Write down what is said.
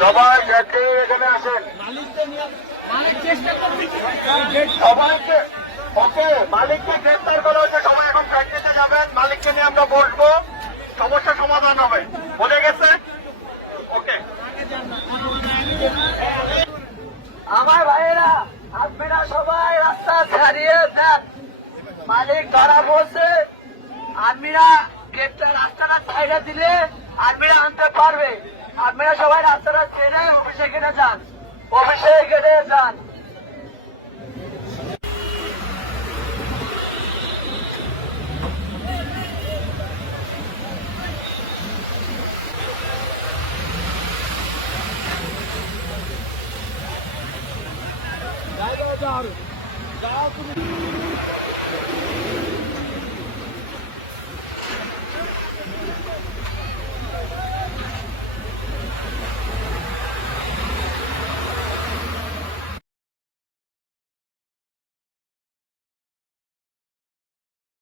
সবাই ব্যাটে এখানে আসেন। সবাইকে, ওকে, মালিককে গ্রেফতার করা হচ্ছে সবাই এখন প্র্যাকটিসে যাবেন। মালিককে নিয়ে আমরা বসবো। সমস্যা সমাধান হবে। বোঝা গেছে? ওকে। আমার ভাইয়েরা, আপনারা সবাই রাস্তা ছাড়িয়ে দেন মালিক ধরা পড়ছে। আর্মিরা গেটটা রাস্তাটা ছাইড়ে দিলে আর্মিরা আনতে পারবে আপনারা সবাই রাস্তাটা ছেড়ে অফিসে কেটে যান অফিসে কেটে যান